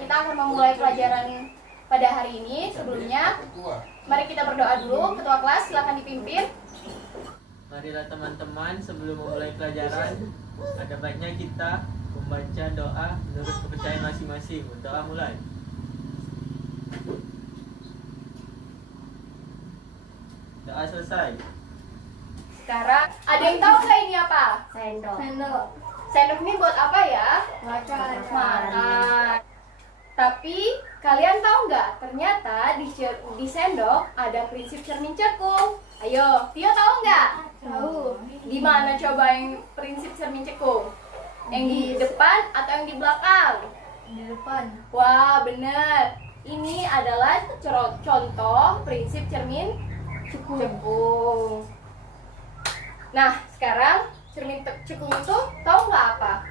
kita akan memulai pelajaran pada hari ini. Sebelumnya, mari kita berdoa dulu. Ketua kelas, silakan dipimpin. Marilah teman-teman, sebelum memulai pelajaran, ada baiknya kita membaca doa menurut kepercayaan masing-masing. Doa mulai. Doa selesai. Sekarang, ada yang tahu nggak ini apa? Sendok. Sendok ini buat apa ya? Makan. Tapi kalian tahu nggak? Ternyata di sendok ada prinsip cermin cekung. Ayo, Tio tahu nggak? Tahu. Gimana coba yang prinsip cermin cekung? Yang di depan atau yang di belakang? Di depan. Wah, bener. Ini adalah contoh prinsip cermin cekung. Nah, sekarang cermin cekung itu tahu nggak apa?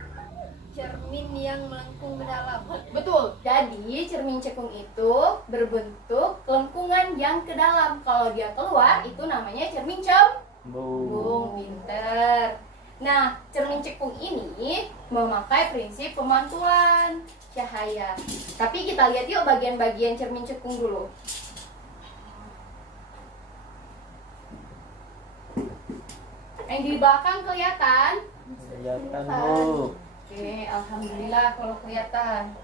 Cermin yang melengkung ke dalam. Betul. Jadi cermin cekung itu berbentuk lengkungan yang ke dalam. Kalau dia keluar itu namanya cermin cembung. Pinter. Nah, cermin cekung ini memakai prinsip pemantulan cahaya. Tapi kita lihat yuk bagian-bagian cermin cekung dulu. Yang di belakang kelihatan? Kelihatan, Bu. Oke, alhamdulillah kalau kelihatan.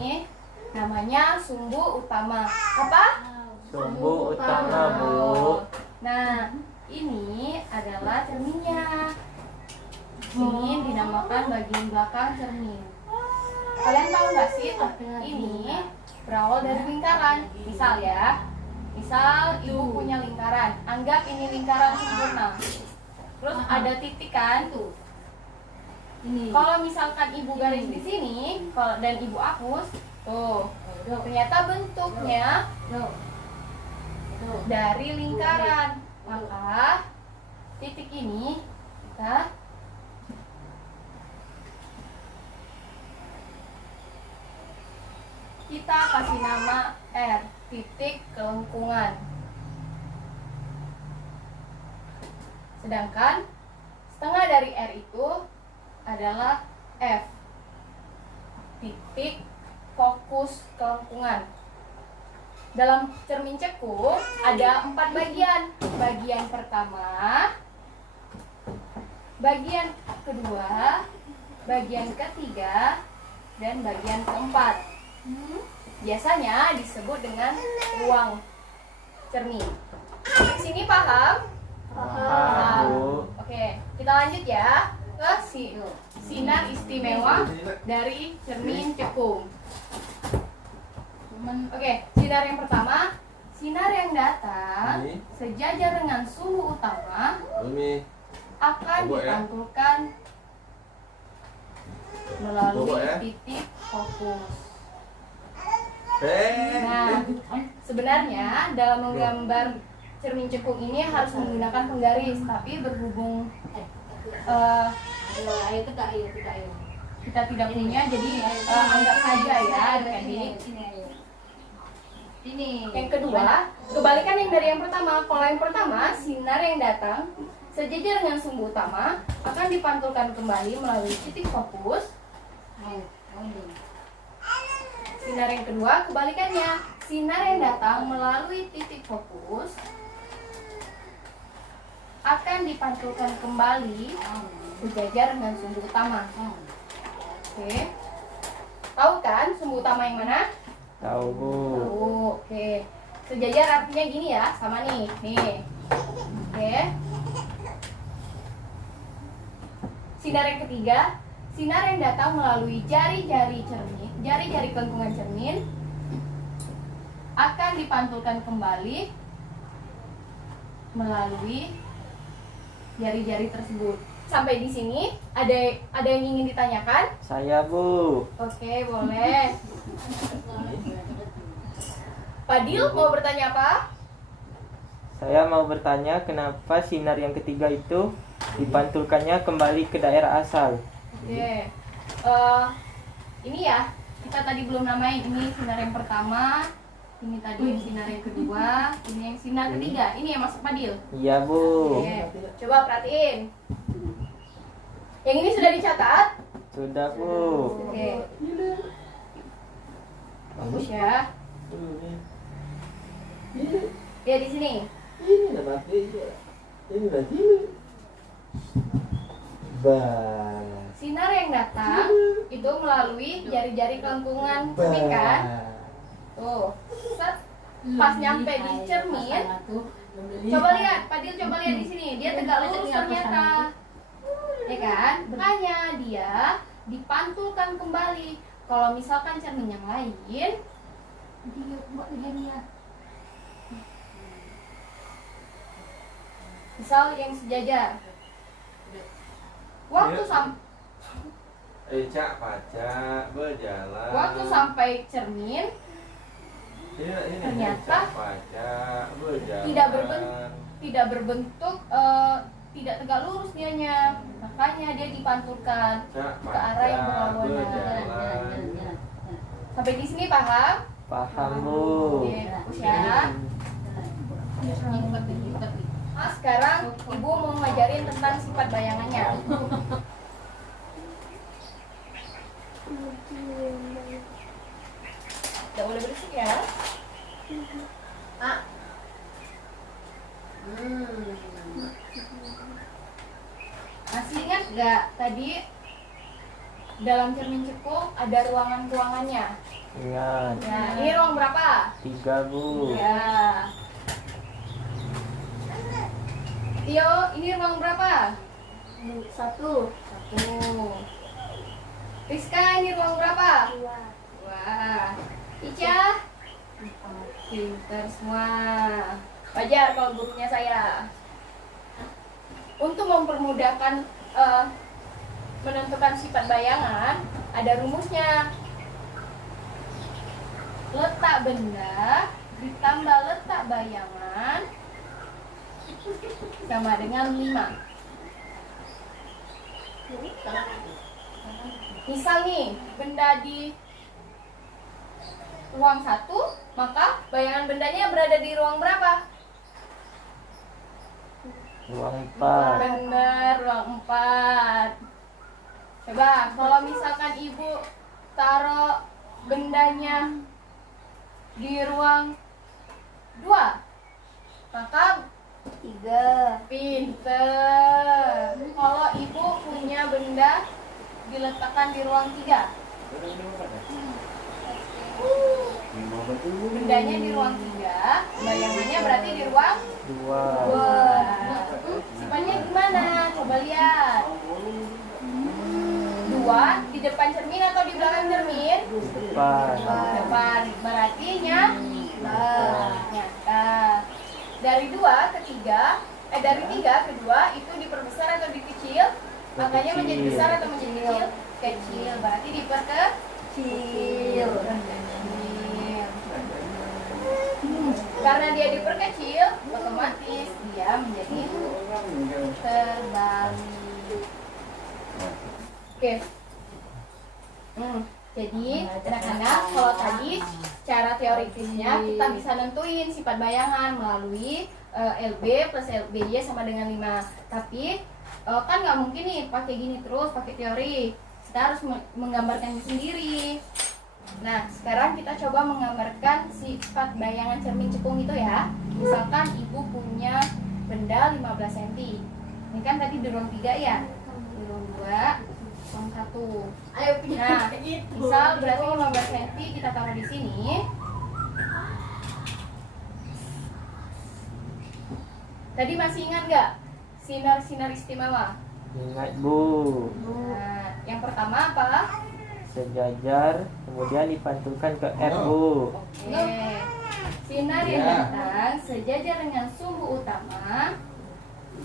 Ini namanya sumbu utama. Apa? Sumbu utama, Bu. Nah, ini adalah cerminnya. Ini dinamakan bagian belakang cermin. Kalian tahu nggak sih? Ini berawal dari lingkaran. Misal ya, misal ibu punya lingkaran. Anggap ini lingkaran sempurna. Terus ada titik kan? Ini. Kalau misalkan ibu garis di sini, dan ibu hapus, tuh, ternyata bentuknya dari lingkaran. Maka titik ini kita kasih nama R, titik kelengkungan. Sedangkan setengah dari R itu adalah F, titik fokus kelengkungan. Dalam cermin cekung ada 4 bagian. Bagian pertama, bagian kedua, bagian ketiga, dan bagian keempat. Biasanya disebut dengan ruang cermin. Di sini paham? Paham, Bu. Oke, kita lanjut ya ke sinar istimewa dari cermin cekung. Oke, sinar yang pertama, sinar yang datang sejajar dengan sumbu utama akan dipantulkan melalui titik fokus. Nah, sebenarnya dalam menggambar cermin cekung ini harus menggunakan penggaris, tapi berhubung kita tidak punya, jadi anggap saja ya adik-adik. Ini. Yang kedua, kebalikan yang dari yang pertama. Kalau yang pertama, sinar yang datang sejajar dengan sumbu utama akan dipantulkan kembali melalui titik fokus. Sinar yang kedua, kebalikannya. Sinar yang datang melalui titik fokus akan dipantulkan kembali sejajar dengan sumbu utama. Oke. Tahu kan sumbu utama yang mana? Tahu, Bu. Tahu. Oke. Sejajar artinya gini ya, sama nih. Nih. Oke. Sinar yang ketiga, sinar yang datang melalui jari-jari kelengkungan cermin akan dipantulkan kembali melalui jari-jari tersebut. Sampai di sini ada yang ingin ditanyakan? Saya, Bu. Oke, boleh. Fadil mau bertanya apa? Saya mau bertanya kenapa sinar yang ketiga itu dipantulkannya kembali ke daerah asal. Oke. Ini ya, kita tadi belum namain. Ini sinar yang pertama, ini tadi sinar yang kedua, ini yang sinar ketiga. Ini yang masuk Fadil. Iya Bu. Oke. Coba perhatiin. Yang ini sudah dicatat? Sudah Bu. Oke. Bagus ya. Ya di sini. Sinar yang datang itu melalui jari-jari kelengkungan cermin kan? Tuh. Set. Pas nyampe di cermin, coba lihat, Fadil coba lihat di sini. Dia tegak lurus ternyata. Ya kan? Makanya dia dipantulkan kembali. Kalau misalkan cermin yang lain, misal yang sejajar, waktu Cak pacak berjalan. waktu sampai cermin Ini ternyata Cak pacak berjalan. tidak berbentuk, tidak tegak lurus dianya, makanya dia dipantulkan Cak ke arah yang pacak berlawanan. berjalan. Sampai di sini paham? Paham Bu. Oke, bagus ya. Nah, sekarang ibu mau ngajarin tentang sifat bayangannya. Tidak boleh berisik ya. Masih ingat gak tadi dalam cermin cekung ada ruangan-ruangannya? Ingat. Nah, ini ruang berapa? 3 Bu. Ya. Tio, ini ruang berapa? 1. Rizka, ini ruang berapa? 2. Ica? Pinter semua. Wajar kalau gurunya saya. Untuk mempermudahkan menentukan sifat bayangan, ada rumusnya. Letak benda ditambah letak bayangan sama dengan 5. Misal nih, benda di ruang 1, maka bayangan bendanya berada di ruang berapa? Ruang 4. Benar, ruang 4. Coba, kalau misalkan ibu taruh bendanya di ruang 2, maka 3. pinter. Kalau ibu punya benda diletakkan di ruang 3, bendanya di ruang 3, bayangannya berarti di ruang 2. 2. Sifatnya gimana? Coba lihat. 2 di depan cermin atau di belakang cermin? Depan. Depan. Berarti nyata. Dari 2 ke 3, dari 3 ke 2 itu diperbesar atau dikecil? Angkanya menjadi besar atau menjadi kecil? Kecil. Berarti diperkecil. Karena dia diperkecil, otomatis dia menjadi terbalik. Oke. Jadi anak-anak, kalau tadi cara teoritisnya kita bisa nentuin sifat bayangan melalui LB plus LBY sama dengan 5. Tapi kan nggak mungkin nih pakai gini terus, pakai teori. Kita harus menggambarkannya sendiri. Nah, sekarang kita coba menggambarkan sifat bayangan cermin cekung itu ya. Misalkan ibu punya benda 15 cm. Ini kan tadi di ruang 3 ya. Di ruang 2, ruang 1. Nah, misal berarti 15 cm kita taruh di sini. Tadi masih ingat nggak sinar-sinar istimewa? Ingat Bu. Nah, yang pertama apa? Sejajar, kemudian dipantulkan ke F Bu. Oke. Sinar yang datang sejajar dengan sumbu utama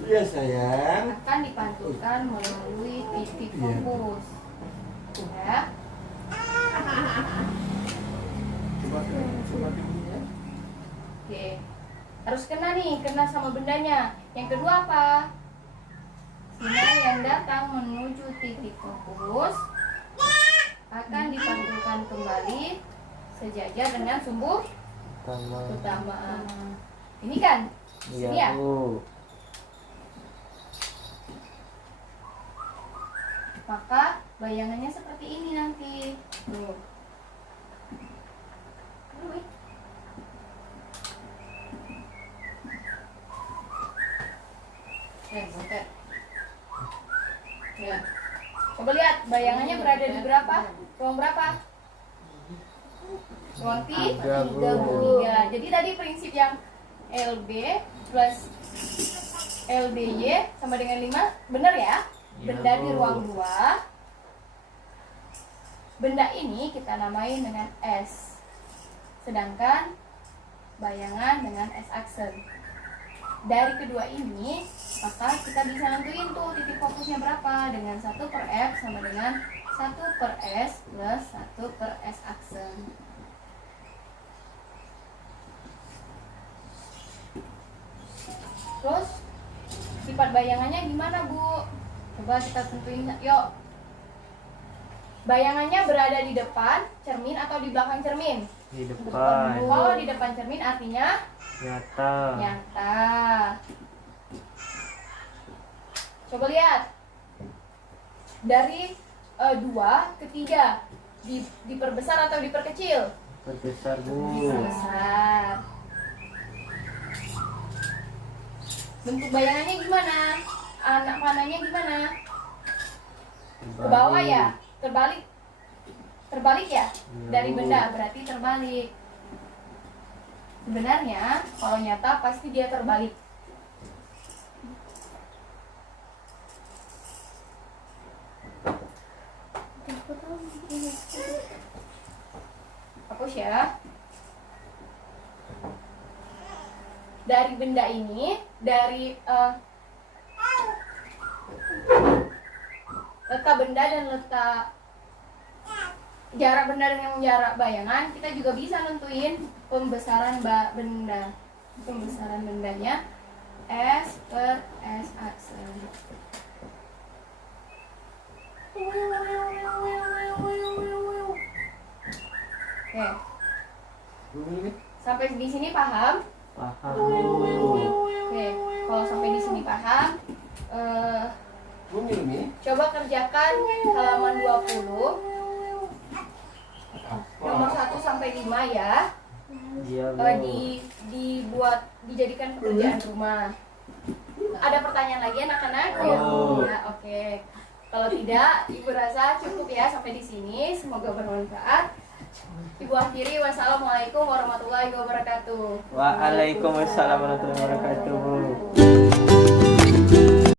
Iya sayang. akan dipantulkan melalui titik fokus. Ya. Coba coba tingginya. Oke. Harus kena nih, kena sama bendanya. Yang kedua apa? Sinar yang datang menuju titik fokus akan dipantulkan kembali sejajar dengan sumbu utama. Ini kan? Ini ya? Bu. Maka bayangannya seperti ini nanti. Tuh. Bentar. Ya. Coba lihat bayangannya berada di berapa? Ruang berapa? Ruang Tiga, Bu. tiga. Jadi tadi prinsip yang LB plus LBY sama dengan 5, benar ya? Iya, Benda di Bu. ruang 2. Benda ini kita namain dengan S. Sedangkan bayangan dengan S aksen. Dari kedua ini, maka kita bisa nentuin tuh titik fokusnya berapa. Dengan 1/F sama dengan 1/S plus 1/S aksen. Terus sifat bayangannya gimana, Bu? Coba kita tentuin yuk. Bayangannya berada di depan cermin atau di belakang cermin? Di depan. Kalau di depan cermin artinya Nyata. nyata. Coba lihat. Dari 2 ke 3 diperbesar atau diperkecil? Perbesar, Bu. Diperbesar. Bentuk bayangannya gimana? Anak panahnya gimana? Ke bawah ya? Terbalik? Terbalik ya? Dari benda berarti terbalik. Sebenarnya kalau nyata pasti dia terbalik. Hapus ya. Dari benda ini, dari letak benda dan letak jarak benda dengan jarak bayangan, kita juga bisa nentuin pembesaran benda. Pembesaran bendanya S per S aksen. Oke. Sampai di sini paham? Paham, Bu. Oke, kalau sampai di sini paham, coba kerjakan halaman 20 nomor 1 sampai 5 ya. Iya, Bu. Dijadikan pekerjaan rumah. Ada pertanyaan lagi anak-anak? Oh. Ya, oke. Kalau tidak, Ibu rasa cukup ya sampai di sini. Semoga bermanfaat. Ibu akhiri, wassalamualaikum warahmatullahi wabarakatuh. Waalaikumsalam warahmatullahi wabarakatuh, Bu.